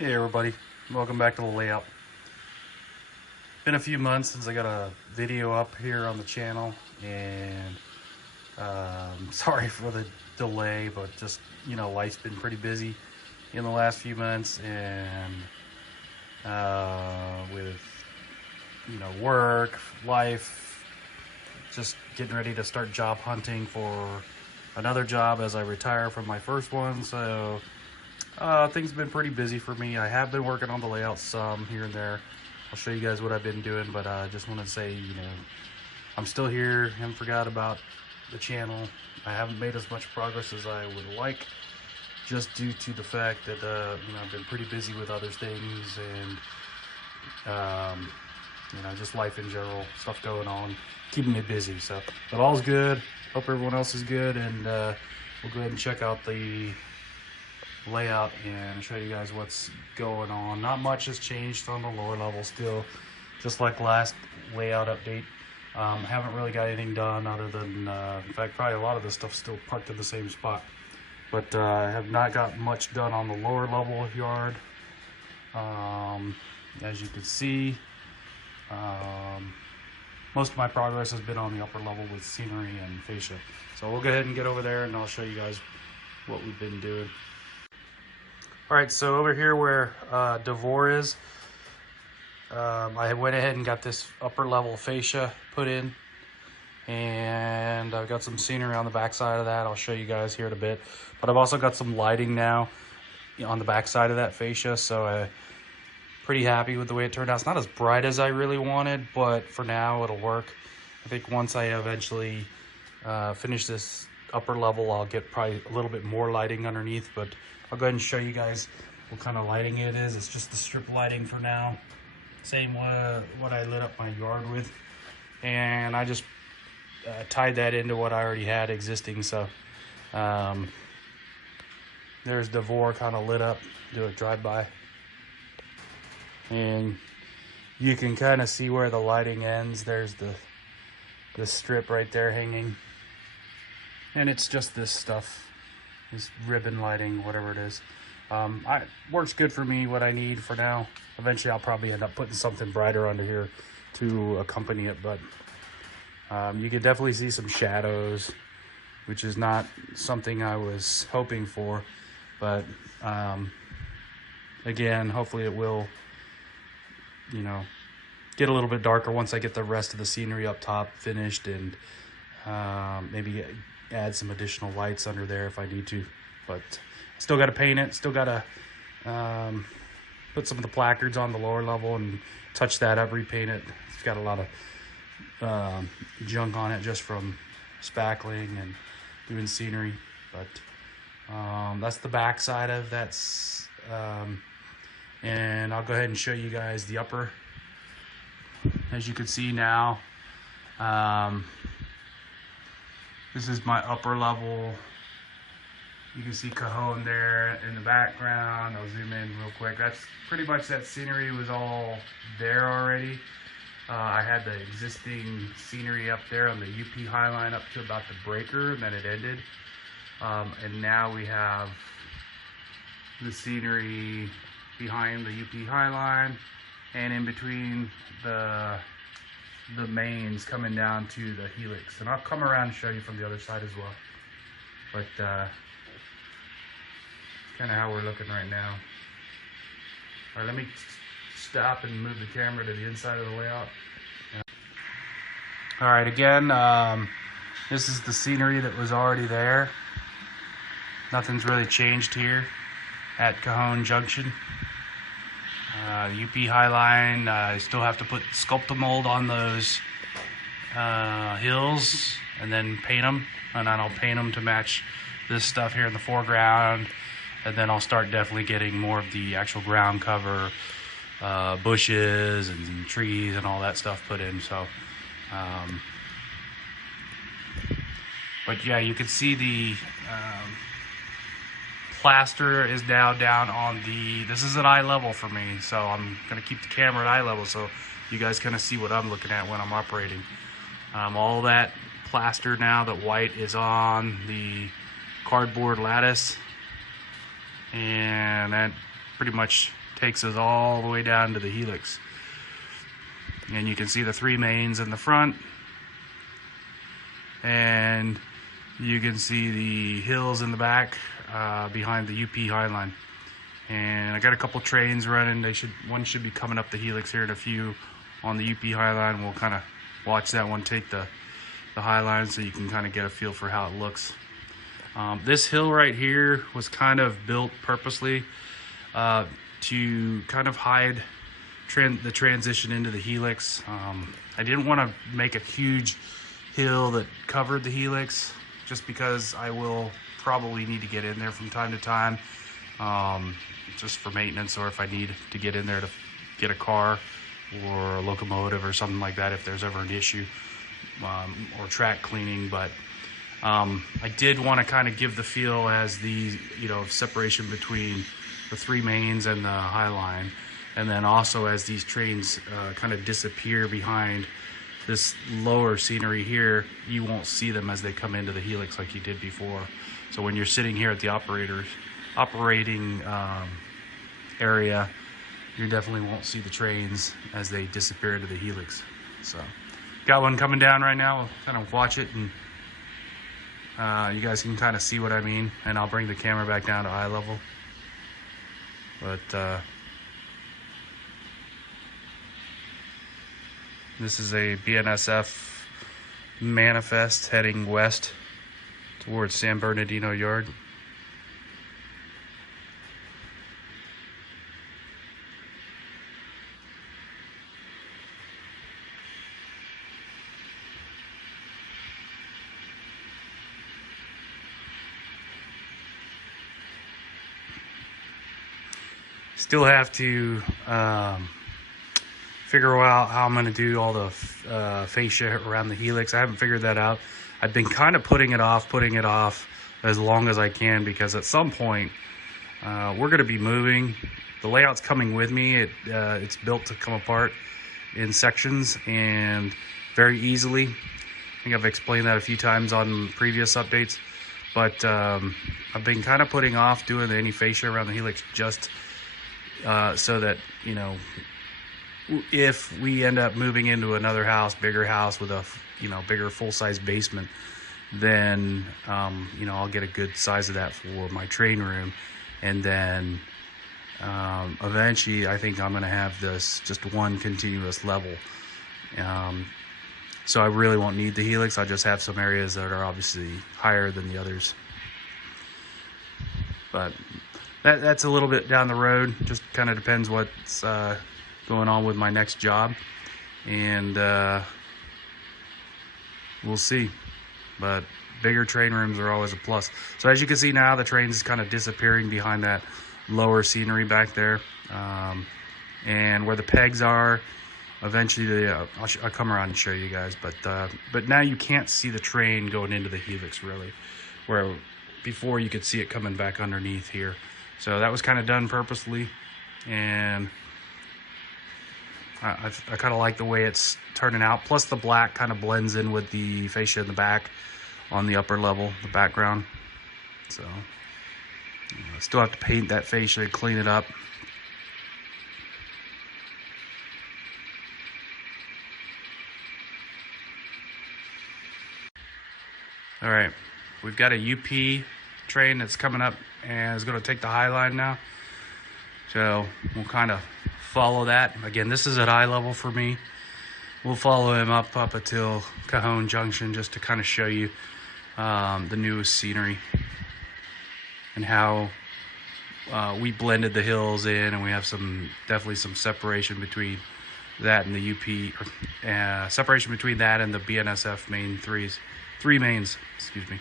Hey everybody, welcome back to the layout. Been a few months since I got a video up here on the channel, and sorry for the delay, but just, life's been pretty busy in the last few months, and with, work, life, just getting ready to start job hunting for another job as I retire from my first one, so things have been pretty busy for me. I have been working on the layout some here and there. I'll show you guys what I've been doing, but I just want to say, I'm still here. Haven't forgot about the channel. I haven't made as much progress as I would like, just due to the fact that, I've been pretty busy with other things and, just life in general, stuff going on, keeping me busy. So, but all's good. Hope everyone else is good, and we'll go ahead and check out the layout and show you guys what's going on. Not much has changed on the lower level, still just like last layout update. Haven't really got anything done other than in fact probably a lot of this stuff still parked in the same spot, but I have not got much done on the lower level yard. As you can see, most of my progress has been on the upper level with scenery and fascia, so we'll go ahead and get over there and I'll show you guys what we've been doing. Alright, so over here where Devore is, I went ahead and got this upper level fascia put in, and I've got some scenery on the back side of that. I'll show you guys here in a bit, but I've also got some lighting now on the back side of that fascia, so I'm pretty happy with the way it turned out. It's not as bright as I really wanted, but for now it'll work. I think once I eventually finish this upper level, I'll get probably a little bit more lighting underneath, but I'll go ahead and show you guys what kind of lighting it is. It's just the strip lighting for now. Same what I lit up my yard with. And I just tied that into what I already had existing. So there's Devore kind of lit up, do a drive-by. And you can kind of see where the lighting ends. There's the strip right there hanging. And it's just this stuff. This ribbon lighting, whatever it is. Works good for me, what I need for now. Eventually I'll probably end up putting something brighter under here to accompany it, but you can definitely see some shadows, which is not something I was hoping for, but again, hopefully it will, get a little bit darker once I get the rest of the scenery up top finished, and maybe add some additional lights under there if I need to. But still got to paint it, still got to put some of the placards on the lower level and touch that up, repaint it. It's got a lot of junk on it just from spackling and doing scenery, but that's the back side of that. And I'll go ahead and show you guys the upper. As you can see now, this is my upper level. You can see Cajon there in the background. I'll zoom in real quick. That's pretty much, that scenery was all there already. I had the existing scenery up there on the UP High Line up to about the breaker, and then it ended. And now we have the scenery behind the UP High Line and in between the mains coming down to the helix, and I'll come around and show you from the other side as well. But kind of how we're looking right now. All right, let me stop and move the camera to the inside of the layout. All right, again, this is the scenery that was already there. Nothing's really changed here at Cajon Junction. The UP High Line, I still have to put Sculptamold on those hills and then paint them, and then I'll paint them to match this stuff here in the foreground, and then I'll start definitely getting more of the actual ground cover, bushes and trees and all that stuff put in. So but yeah, you can see the plaster is now down on this is at eye level for me, so I'm gonna keep the camera at eye level so you guys kind of see what I'm looking at when I'm operating. All that plaster now, that white, is on the cardboard lattice, and that pretty much takes us all the way down to the helix. And you can see the 3 mains in the front, and you can see the hills in the back behind the UP Highline. And I got a couple trains running. One should be coming up the helix here in a few on the UP Highline. We'll kind of watch that one take the Highline so you can kind of get a feel for how it looks. This hill right here was kind of built purposely to kind of hide the transition into the helix. I didn't want to make a huge hill that covered the helix, just because I will probably need to get in there from time to time, just for maintenance, or if I need to get in there to get a car or a locomotive or something like that if there's ever an issue, or track cleaning. But I did want to kind of give the feel as the separation between the 3 mains and the Highline, and then also as these trains kind of disappear behind this lower scenery here, you won't see them as they come into the helix like you did before. So when you're sitting here at the operating area, you definitely won't see the trains as they disappear into the helix. So got one coming down right now. We'll kind of watch it, and you guys can kind of see what I mean, and I'll bring the camera back down to eye level. But this is a BNSF manifest heading west towards San Bernardino Yard. Still have to figure out how I'm going to do all the fascia around the helix. I haven't figured that out. I've been kind of putting it off as long as I can, because at some point we're going to be moving. The layout's coming with me. It's built to come apart in sections and very easily. I think I've explained that a few times on previous updates, but I've been kind of putting off doing any fascia around the helix just so that, if we end up moving into another house, bigger house with a bigger full-size basement, then I'll get a good size of that for my train room. And then eventually I think I'm going to have this just one continuous level, so I really won't need the helix. I'll just have some areas that are obviously higher than the others, but that's a little bit down the road. Just kind of depends what's going on with my next job, and we'll see. But bigger train rooms are always a plus. So as you can see now, the train's kind of disappearing behind that lower scenery back there, and where the pegs are. Eventually, I'll come around and show you guys. But now you can't see the train going into the helix really, where before you could see it coming back underneath here. So that was kind of done purposely, and I kind of like the way it's turning out. Plus the black kind of blends in with the fascia in the back on the upper level, the background. So I still have to paint that fascia, clean it up. All right, we've got a UP train that's coming up and is going to take the Highline now. So we'll kind of follow that. Again, this is at eye level for me. We'll follow him up until Cajon Junction, just to kind of show you the newest scenery and how we blended the hills in, and we have definitely some separation between that and the UP, separation between that and the BNSF main three mains, excuse me.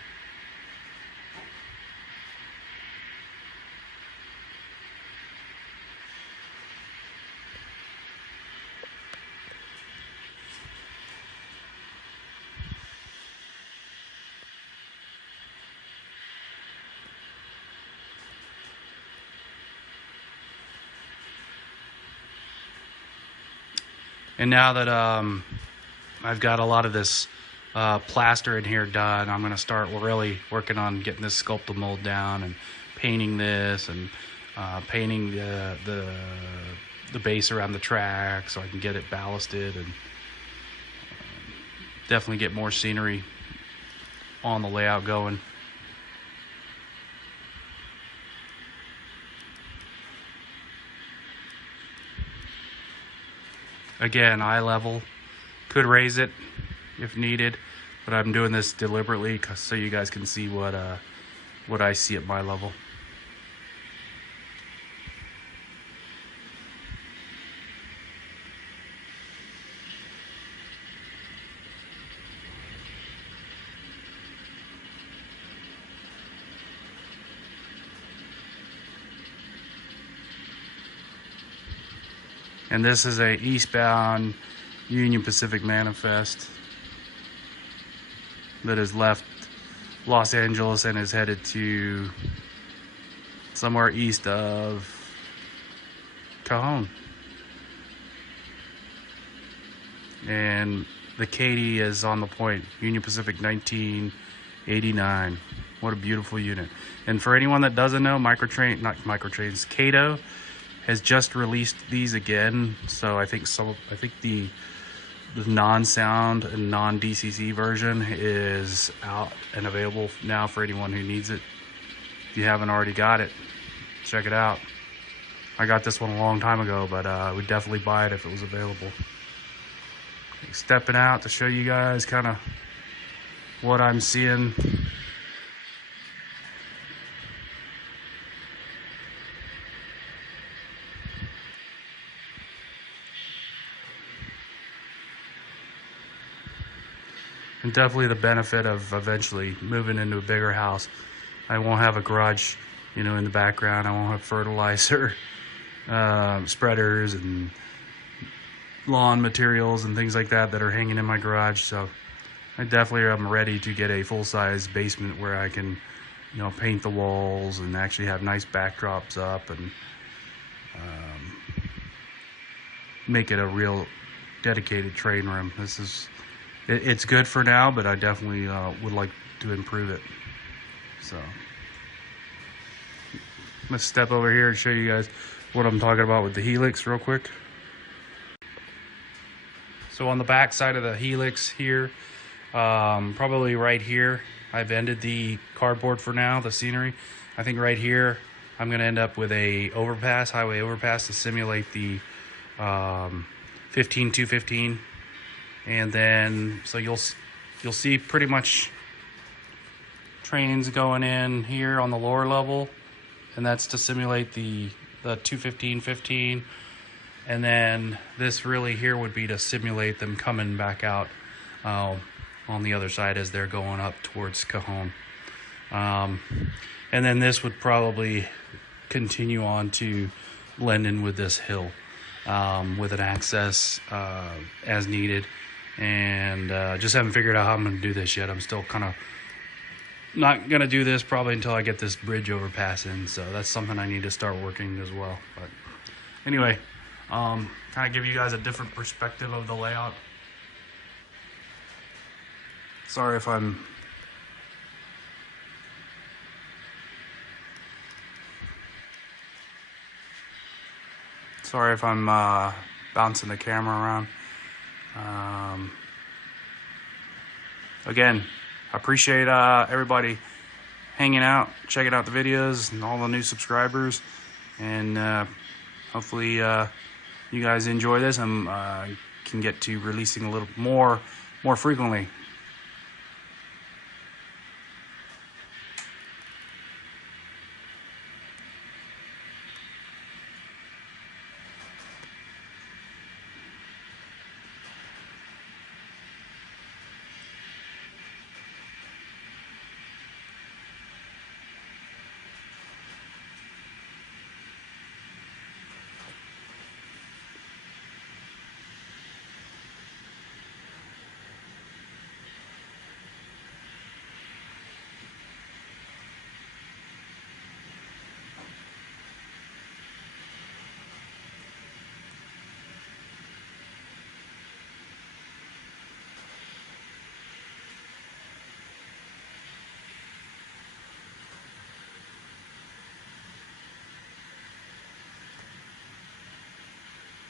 And now that I've got a lot of this plaster in here done, I'm going to start really working on getting this sculpted mold down and painting this, and painting the base around the track so I can get it ballasted and definitely get more scenery on the layout going. Again, eye level, could raise it if needed, but I'm doing this deliberately so you guys can see what I see at my level. And this is a eastbound Union Pacific manifest that has left Los Angeles and is headed to somewhere east of Cajon. And the Katy is on the point, Union Pacific 1989. What a beautiful unit. And for anyone that doesn't know, Kato has just released these again. So I think the non-sound and non-DCC version is out and available now for anyone who needs it. If you haven't already got it, check it out. I got this one a long time ago, but I would definitely buy it if it was available. Stepping out to show you guys kind of what I'm seeing. And definitely the benefit of eventually moving into a bigger house. I won't have a garage, in the background. I won't have fertilizer, spreaders, and lawn materials and things like that are hanging in my garage. So I definitely am ready to get a full-size basement where I can, paint the walls and actually have nice backdrops up and make it a real dedicated train room. It's good for now, but I definitely would like to improve it. So let's step over here and show you guys what I'm talking about with the Helix real quick. So on the back side of the Helix here, probably right here, I've ended the cardboard for now, the scenery. I think right here, I'm gonna end up with a highway overpass to simulate the 15215. And then, so you'll see pretty much trains going in here on the lower level, and that's to simulate the 21515. And then this really here would be to simulate them coming back out on the other side as they're going up towards Cajon. And then this would probably continue on to blend in with this hill with an access as needed. And just haven't figured out how I'm going to do this yet. I'm still kind of not going to do this probably until I get this bridge overpass in. So that's something I need to start working as well. But anyway, kind of give you guys a different perspective of the layout. Sorry if I'm bouncing the camera around. Again, I appreciate everybody hanging out, checking out the videos, and all the new subscribers. And hopefully you guys enjoy this and can get to releasing a little more frequently.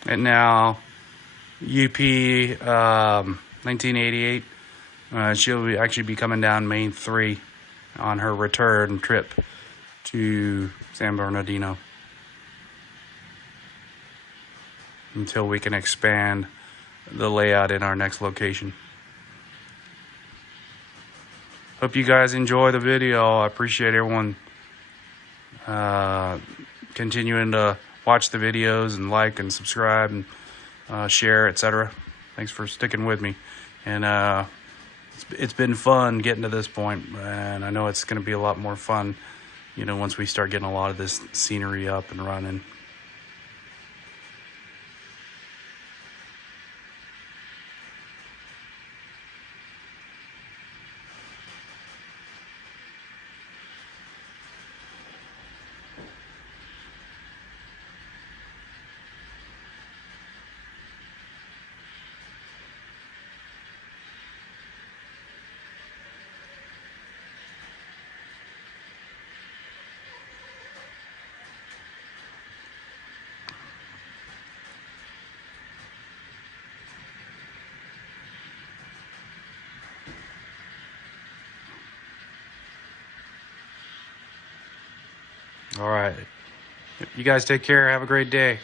And now UP 1988. She'll actually be coming down Main 3 on her return trip to San Bernardino until we can expand the layout in our next location. Hope you guys enjoy the video. I appreciate everyone continuing to watch the videos and like and subscribe and share, etc. Thanks for sticking with me. And it's been fun getting to this point, and I know it's going to be a lot more fun, you know, once we start getting a lot of this scenery up and running. All right. You guys take care. Have a great day.